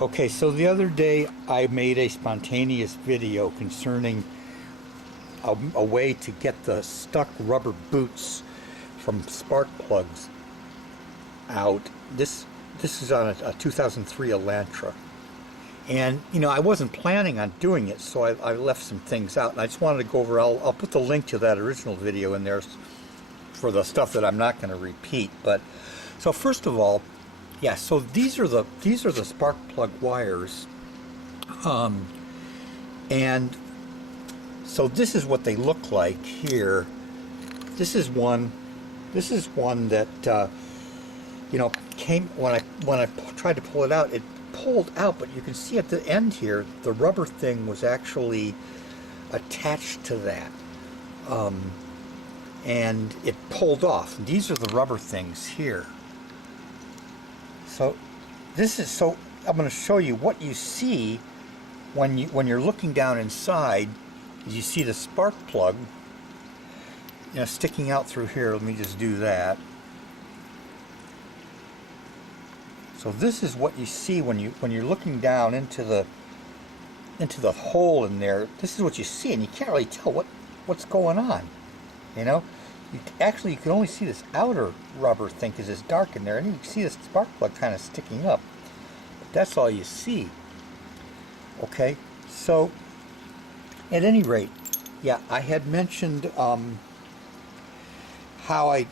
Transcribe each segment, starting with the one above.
Okay, so the other day I made a spontaneous video concerning a way to get the stuck rubber boots from spark plugs out. This is on a 2003 Elantra. And, I wasn't planning on doing it, so I left some things out. And I just wanted to go over, I'll put the link to that original video in there for the stuff that I'm not going to repeat. But, so first of all, yeah, so these are the spark plug wires, and so this is what they look like here. This is one that came when I tried to pull it out. It pulled out, but you can see at the end here the rubber thing was actually attached to that, and it pulled off. These are the rubber things here. So I'm going to show you what you see when you're looking down inside. You see the spark plug, sticking out through here. Let me just do that. So this is what you see when you're looking down into the hole in there. This is what you see, and you can't really tell what's going on. You can only see this outer rubber thing because it's dark in there, and you can see this spark plug kind of sticking up. But that's all you see. Okay, so at any rate, yeah, I had mentioned how I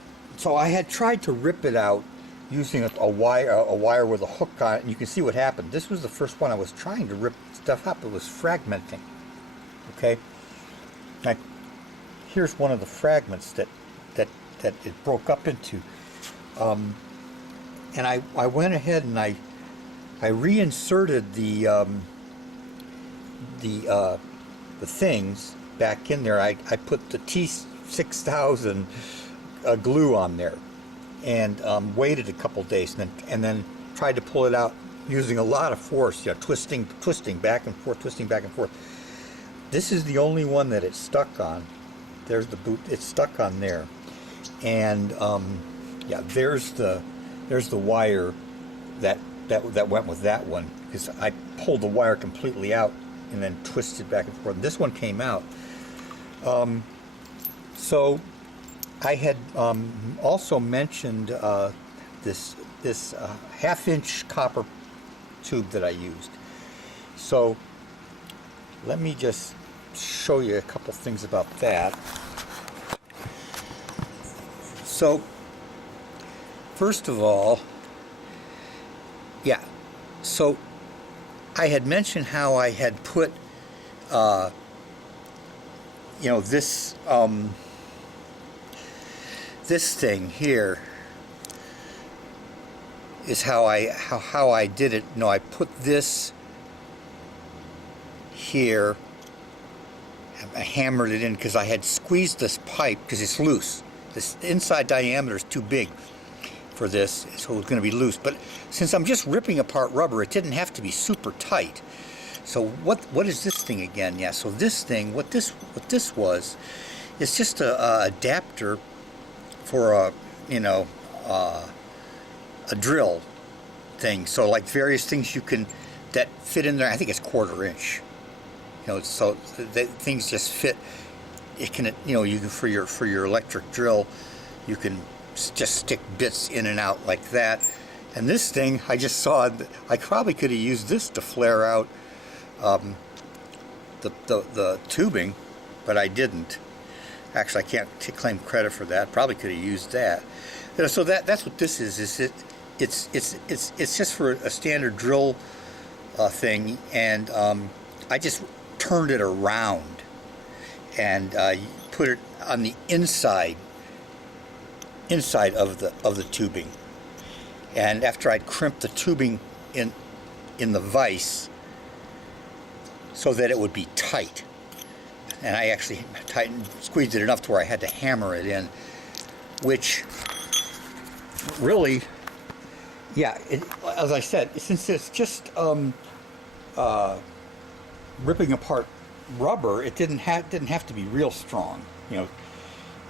had tried to rip it out using a wire with a hook on it, and you can see what happened. This was the first one I was trying to rip stuff up. It was fragmenting. Okay, now here's one of the fragments that it broke up into, and I went ahead and I reinserted the things back in there. I put the T6000 glue on there, and waited a couple days, and then tried to pull it out using a lot of force, twisting back and forth, twisting back and forth. This is the only one that it's stuck on. There's the boot. It's stuck on there, and yeah, there's the wire that went with that one, because I pulled the wire completely out and then twisted back and forth. This one came out. So I had also mentioned this half-inch copper tube that I used. So let me just show you a couple things about that. So first of all, yeah, so I had mentioned how I had put this thing here is how I did it. I put this here. I hammered it in because I had squeezed this pipe because it's loose. This inside diameter is too big for this, so it's going to be loose. But since I'm just ripping apart rubber, it didn't have to be super tight. So what is this thing again? Yeah, so this thing, what this was, it's just a adapter for a drill thing. So like various things that fit in there. I think it's 1/4 inch. So things just fit. It can, you can for your electric drill, you can just stick bits in and out like that. And this thing, I just saw, I probably could have used this to flare out the tubing, but I didn't. Actually, I can't claim credit for that. Probably could have used that. So that's what this is. It's just for a standard drill thing, and I just turned it around and put it on the inside of the tubing. And after I'd crimped the tubing in the vise so that it would be tight, and I actually squeezed it enough to where I had to hammer it in, which really, yeah, as I said, since it's just ripping apart rubber, it didn't have to be real strong,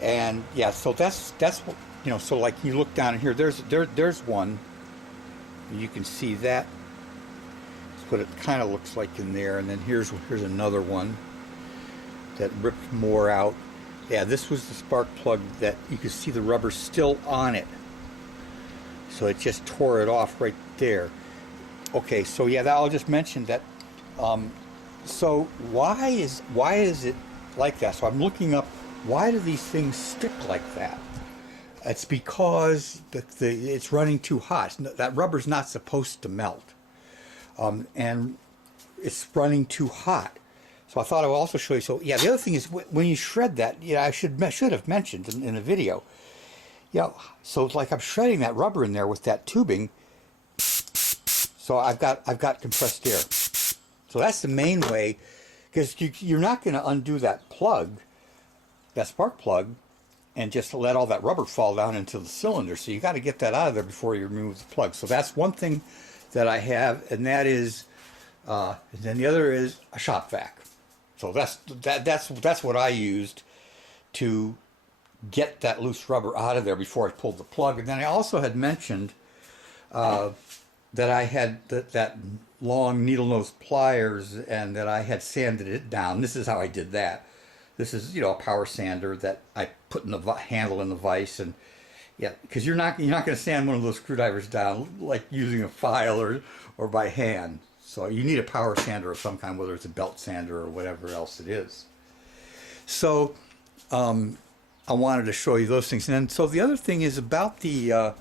and yeah, so that's what, so like you look down in here, there's one, you can see that what it kind of looks like in there. And then here's another one that ripped more out. Yeah, this was the spark plug that you could see the rubber still on it. So it just tore it off right there. Okay, so yeah, I'll just mention that. So why is it like that? So I'm looking up, why do these things stick like that? It's because it's running too hot. That rubber's not supposed to melt. And it's running too hot. So I thought I would also show you. So yeah, the other thing is when you shred that, yeah, I should have mentioned in the video. Yeah, so it's like I'm shredding that rubber in there with that tubing. So I've got compressed air. So that's the main way, because you're not going to undo that plug, that spark plug, and just let all that rubber fall down into the cylinder. So you got to get that out of there before you remove the plug. So that's one thing that I have, and that is, and then the other is a shop vac. So that's what I used to get that loose rubber out of there before I pulled the plug. And then I also had mentioned that I had that long needle nose pliers and that I had sanded it down. This is how I did that. This is, a power sander that I put in the handle in the vise, and yeah, because you're not going to sand one of those screwdrivers down like using a file or by hand. So you need a power sander of some kind, whether it's a belt sander or whatever else it is. So I wanted to show you those things. And then, so the other thing is about the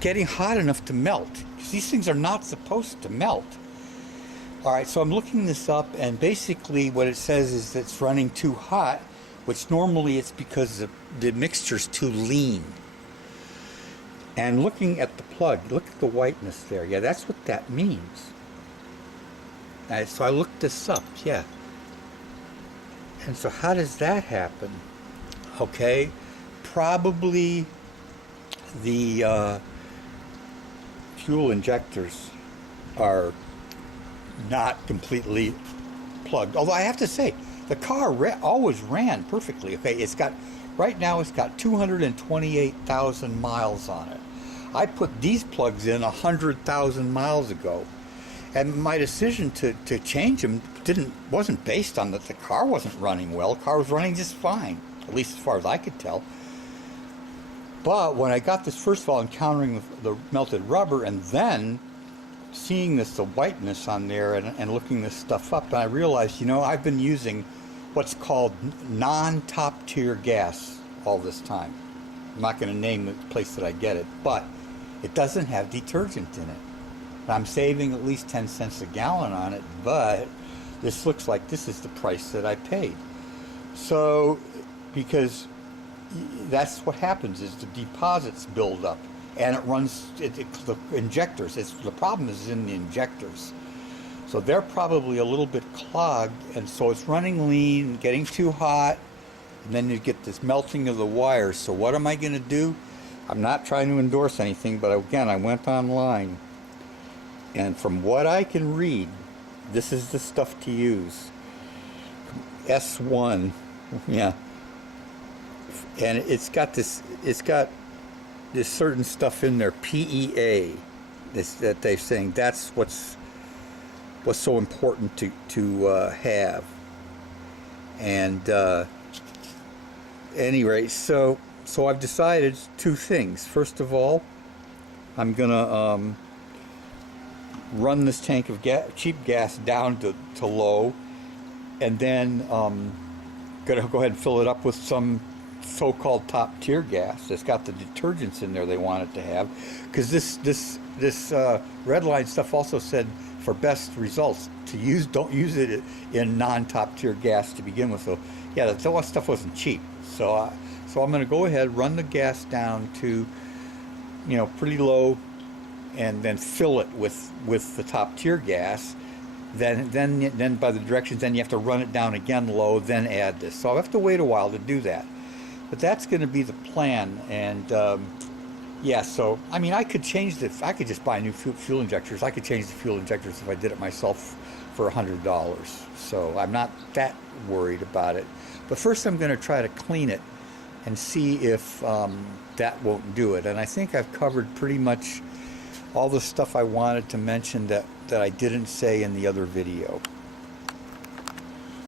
getting hot enough to melt, because these things are not supposed to melt. All right, so I'm looking this up, and basically what it says is that it's running too hot, which normally it's because the mixture's too lean. And looking at the plug, look at the whiteness there. Yeah, that's what that means. So I looked this up, yeah. And so how does that happen? Okay, probably the fuel injectors are not completely plugged. Although I have to say, the car always ran perfectly. Okay, right now it's got 228,000 miles on it. I put these plugs in 100,000 miles ago, and my decision to change them wasn't based on that the car wasn't running well. The car was running just fine, at least as far as I could tell. But when I got this, first of all, encountering the melted rubber, and then seeing the whiteness on there and looking this stuff up, and I realized, I've been using what's called non-top tier gas all this time. I'm not going to name the place that I get it, but it doesn't have detergent in it. I'm saving at least 10 cents a gallon on it, but this looks like this is the price that I paid. So, because that's what happens is the deposits build up, and it runs the injectors. The problem is in the injectors. So they're probably a little bit clogged, and so it's running lean, getting too hot, and then you get this melting of the wires. So what am I going to do? I'm not trying to endorse anything, but again, I went online, and from what I can read, this is the stuff to use. S1, yeah. And it's got this certain stuff in there, PEA, that they're saying that's what's so important to have. And anyway, so I've decided two things. First of all, I'm gonna run this tank of cheap gas down to low, and then gonna go ahead and fill it up with some so-called top tier gas that's got the detergents in there they want it to have, because this red line stuff also said for best results don't use it in non-top tier gas to begin with. So yeah, that stuff wasn't cheap. So I'm going to go ahead, run the gas down to pretty low, and then fill it with the top tier gas. Then by the directions, then you have to run it down again low, then add this. So I'll have to wait a while to do that. But that's going to be the plan. And yeah, so I mean, I could just buy new fuel injectors. I could change the fuel injectors if I did it myself for $100. So I'm not that worried about it. But first I'm going to try to clean it and see if that won't do it. And I think I've covered pretty much all the stuff I wanted to mention that I didn't say in the other video.